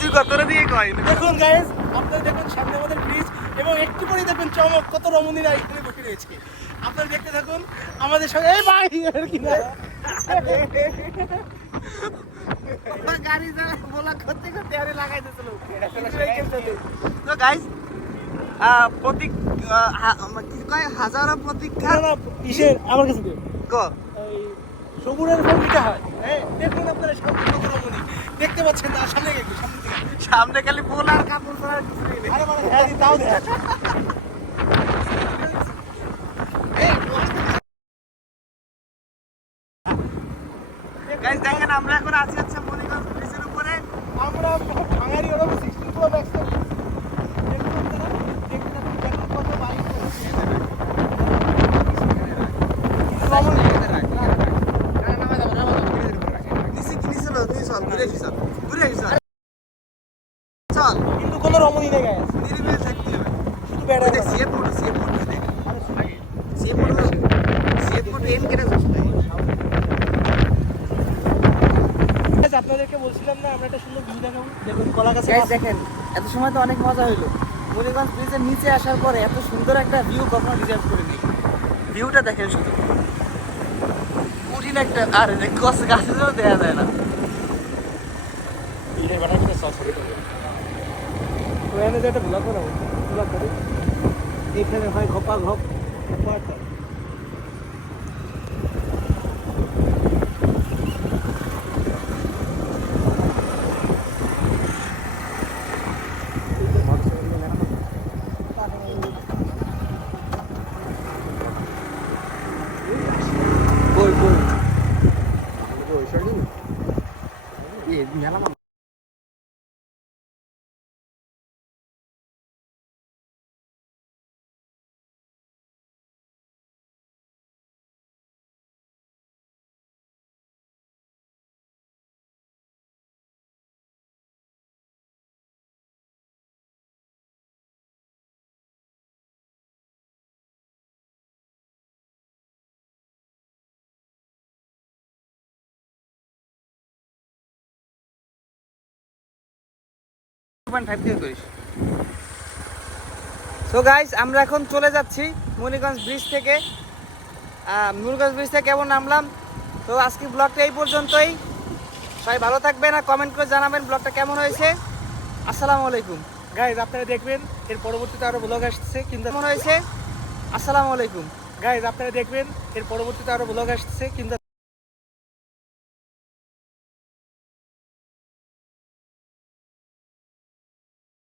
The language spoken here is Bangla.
তুই কতটা দিয়ে কয় দেখুন গাইস, আপনারা দেখুন সামনে আমাদের ব্রিজ এবং একটু পরেই দেখবেন চমক, কত রমণীরা এখানে বসে রয়েছে। আপনারা দেখতে থাকুন আমাদের সঙ্গে। এই ভাই আর কি না গাড়ি চালা বলা করতে করতে আরে লাগাই দিছিল তো গাইস প্রতীক কি কয় হাজারো প্রতীক্ষা না ইসের আমার কাছে দিও। ক এই সবুরের ফল দিতে হয়। হ্যাঁ দেখুন আপনারা সামনে কত রমণী দেখতে পাচ্ছেন, তার সামনে গেছি সামনে থেকে। সামনে খালি ফুল আর কাপড় ছাড়া আর কিছু নেই আরে মানে হ্যাঁ দি তাও দেখ। গাইস দেখেন আমরা এখন আছি হচ্ছে মনিগঞ্জ ব্রিজের উপরে আমরা ভাঙারি ওরকম 16 প্রো ম্যাক্স দেখুন আপনারা, দেখতে থাকুন দেখুন কত বাইক নিচে কি নিচে তুই চল ঘুরে আসি চল ঘুরে আসি চল চল কিন্তু কোনো রমণী নেই গায়ে, নিরিবিলি থাকতে হবে শুধু বেড়া দেখ সিএফ মোড দেখ সিএফ মোড এম কেটে যাচ্ছে আপনাদেরকে বলছিলাম না আমরা একটা সুন্দর ভিউ দেখাবো। দেখুন কলা গাছে গাইস দেখেন এত সময় তো অনেক মজা হইলো মনিগঞ্জ ব্রিজের নিচে আসার পরে এত সুন্দর একটা ভিউ কখনো রিজার্ভ করিনি ভিউটা দেখেন শুধু কঠিন একটা আর গাছে তো দেয়া যায় না ভিড়ে বানাই করে সস করে দেবো। ওখানে যে একটা ব্লগ বানাবো, ব্লগ করি এখানে হয় ঘপা ঘপ ঘপা ঘপ। বই বই মেলা সো গাইস আমরা এখন চলে যাচ্ছি মনিগঞ্জ ব্রিজ থেকে মনিগঞ্জ ব্রিজ থেকে কেমন নামলাম। তো আজকে ব্লগটা এই পর্যন্তই, সবাই ভালো থাকবেন আর কমেন্ট করে জানাবেন ব্লগটা কেমন হয়েছে। আসসালামু আলাইকুম গাইজ আপনারা দেখবেন এর পরবর্তীতে আরো ব্লগ আসছে, কিন্তু কেমন হয়েছে। আসসালামু আলাইকুম গাইজ আপনারা দেখবেন এর পরবর্তীতে আরো ব্লগ আসছে কিন্তু